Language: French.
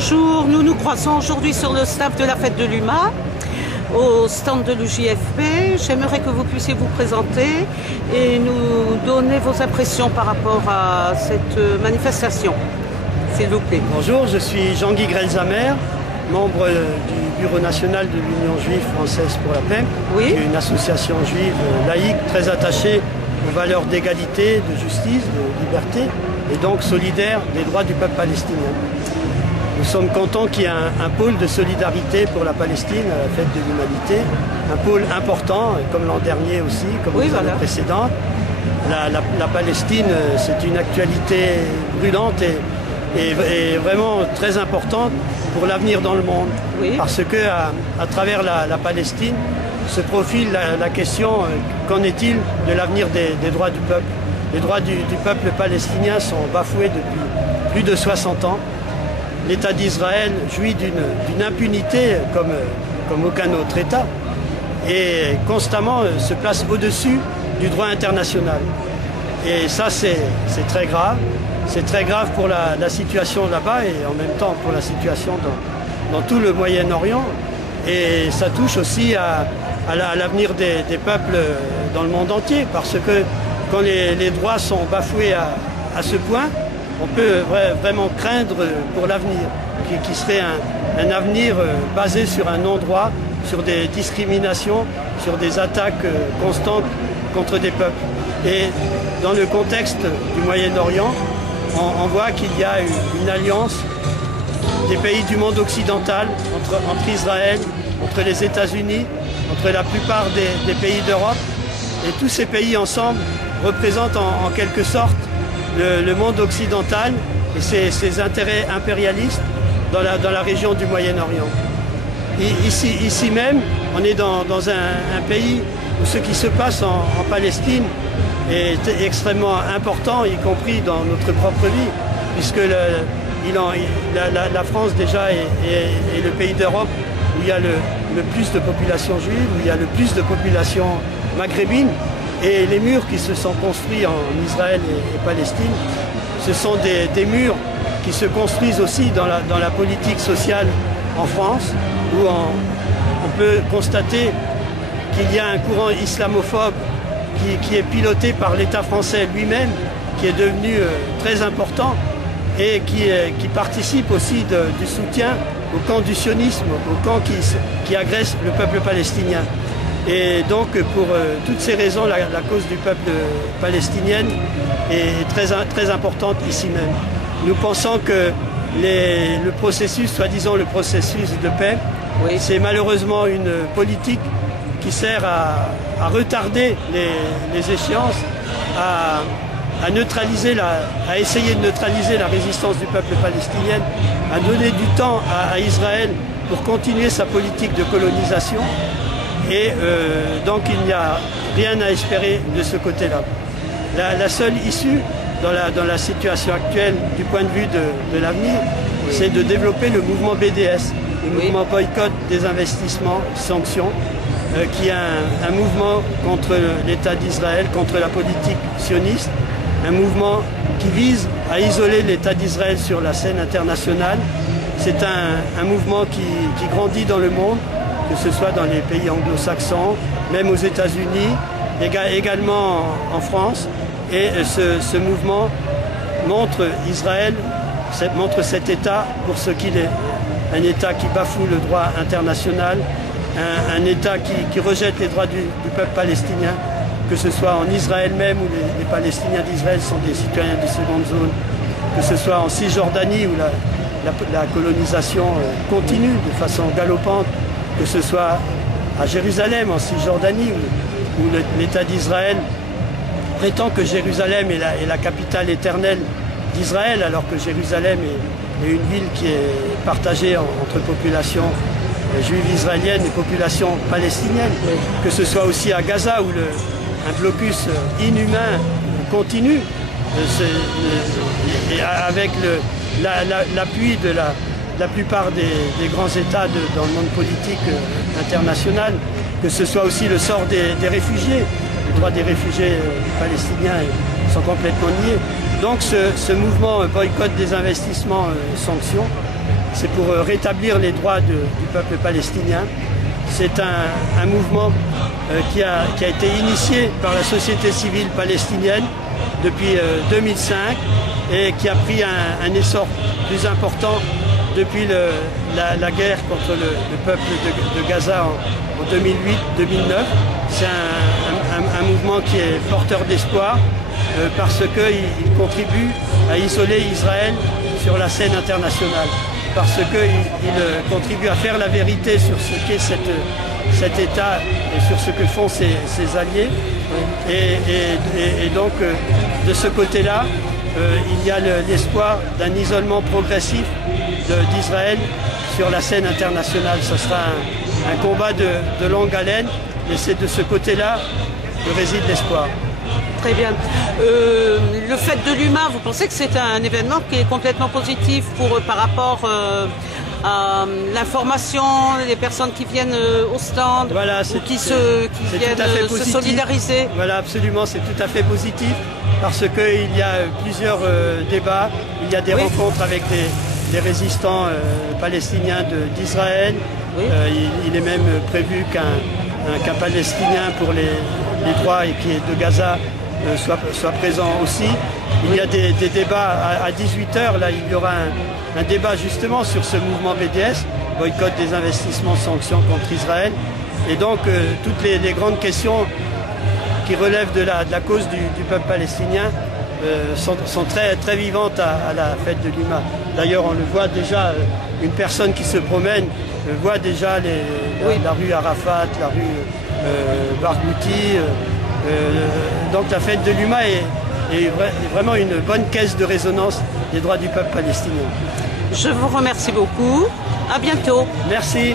Bonjour, nous nous croisons aujourd'hui sur le staff de la fête de l'UMA, au stand de l'UJFP. J'aimerais que vous puissiez vous présenter et nous donner vos impressions par rapport à cette manifestation, s'il vous plaît. Bonjour, je suis Jean-Guy Grelzamer, membre du Bureau national de l'Union juive française pour la paix, Oui. qui est une association juive laïque très attachée aux valeurs d'égalité, de justice, de liberté et donc solidaire des droits du peuple palestinien. Nous sommes contents qu'il y ait un pôle de solidarité pour la Palestine à la fête de l'humanité, un pôle important, comme l'an dernier aussi, comme les années précédentes. La Palestine, c'est une actualité brûlante et vraiment très importante pour l'avenir dans le monde. Oui. Parce que à travers la Palestine se profile la question qu'en est-il de l'avenir des droits du peuple. Les droits du peuple palestinien sont bafoués depuis plus de 60 ans. L'État d'Israël jouit d'une impunité comme aucun autre État et constamment se place au-dessus du droit international. Et ça, c'est très grave. C'est très grave pour la situation là-bas et en même temps pour la situation dans tout le Moyen-Orient. Et ça touche aussi à l'avenir des peuples dans le monde entier, parce que quand les droits sont bafoués à ce point, on peut vraiment craindre pour l'avenir, qui serait un avenir basé sur un non-droit, sur des discriminations, sur des attaques constantes contre des peuples. Et dans le contexte du Moyen-Orient, on voit qu'il y a une alliance des pays du monde occidental entre Israël, entre les États-Unis, entre la plupart des pays d'Europe. Et tous ces pays ensemble représentent en quelque sorte le monde occidental et ses intérêts impérialistes dans la région du Moyen-Orient. Ici même, on est dans un pays où ce qui se passe en Palestine est extrêmement important, y compris dans notre propre vie, puisque la France déjà est le pays d'Europe où il y a le plus de population juive, où il y a le plus de population maghrébine. Et les murs qui se sont construits en Israël et Palestine, ce sont des murs qui se construisent aussi dans la politique sociale en France, où on peut constater qu'il y a un courant islamophobe qui est piloté par l'État français lui-même, qui est devenu très important et qui participe aussi du soutien au camp du sionisme, au camp qui agresse le peuple palestinien. Et donc, pour toutes ces raisons, la cause du peuple palestinien est très importante ici même. Nous pensons que le processus, soi-disant le processus de paix, c'est malheureusement une politique qui sert à retarder les échéances, à essayer de neutraliser la résistance du peuple palestinien, à donner du temps à Israël pour continuer sa politique de colonisation. Et donc il n'y a rien à espérer de ce côté-là. La seule issue dans la situation actuelle du point de vue de l'avenir, c'est de développer le mouvement BDS, le mouvement boycott des investissements, sanctions, qui est un mouvement contre l'État d'Israël, contre la politique sioniste, un mouvement qui vise à isoler l'État d'Israël sur la scène internationale. C'est un mouvement qui grandit dans le monde, que ce soit dans les pays anglo-saxons, même aux États-Unis, également en France. Et ce mouvement montre Israël, montre cet État pour ce qu'il est. Un État qui bafoue le droit international, un État qui rejette les droits du peuple palestinien, que ce soit en Israël même, où les Palestiniens d'Israël sont des citoyens de seconde zone, que ce soit en Cisjordanie, où la colonisation continue de façon galopante, que ce soit à Jérusalem, en Cisjordanie, où l'État d'Israël prétend que Jérusalem est la capitale éternelle d'Israël, alors que Jérusalem est une ville qui est partagée entre populations juives israéliennes et populations palestiniennes, que ce soit aussi à Gaza, où un blocus inhumain continue, avec l'appui de la plupart des grands États dans le monde politique international, que ce soit aussi le sort des réfugiés. Les droits des réfugiés palestiniens sont complètement niés. Donc ce mouvement boycott des investissements, sanctions, c'est pour rétablir les droits du peuple palestinien. C'est un mouvement qui a été initié par la société civile palestinienne depuis 2005 et qui a pris un essor plus important depuis la guerre contre le peuple de Gaza en 2008-2009. C'est un mouvement qui est porteur d'espoir parce qu'il contribue à isoler Israël sur la scène internationale, parce qu'il contribue à faire la vérité sur ce qu'est cet État et sur ce que font ses alliés. Et donc, de ce côté-là, il y a l'espoir d'un isolement progressif d'Israël sur la scène internationale. Ce sera un combat de longue haleine, et c'est de ce côté-là que réside l'espoir. Très bien. Le fait de l'UMA, vous pensez que c'est un événement qui est complètement positif par rapport à l'information, les personnes qui viennent au stand, voilà, ou qui viennent se solidariser? Voilà, absolument, c'est tout à fait positif parce qu'il y a plusieurs débats, il y a des rencontres avec des résistants palestiniens d'Israël. Oui. Il est même prévu qu'un Palestinien pour les droits et qui est de Gaza soit présent aussi. Il y a des débats à 18h, là il y aura un débat justement sur ce mouvement BDS, boycott des investissements, sanctions contre Israël. Et donc toutes les grandes questions qui relèvent de la cause du peuple palestinien sont très, très vivantes à la fête de l'UMA. D'ailleurs on le voit déjà, une personne qui se promène voit déjà la rue Arafat, la rue Barghouti. Donc la fête de l'UMA est vraiment une bonne caisse de résonance des droits du peuple palestinien. Je vous remercie beaucoup. À bientôt. Merci.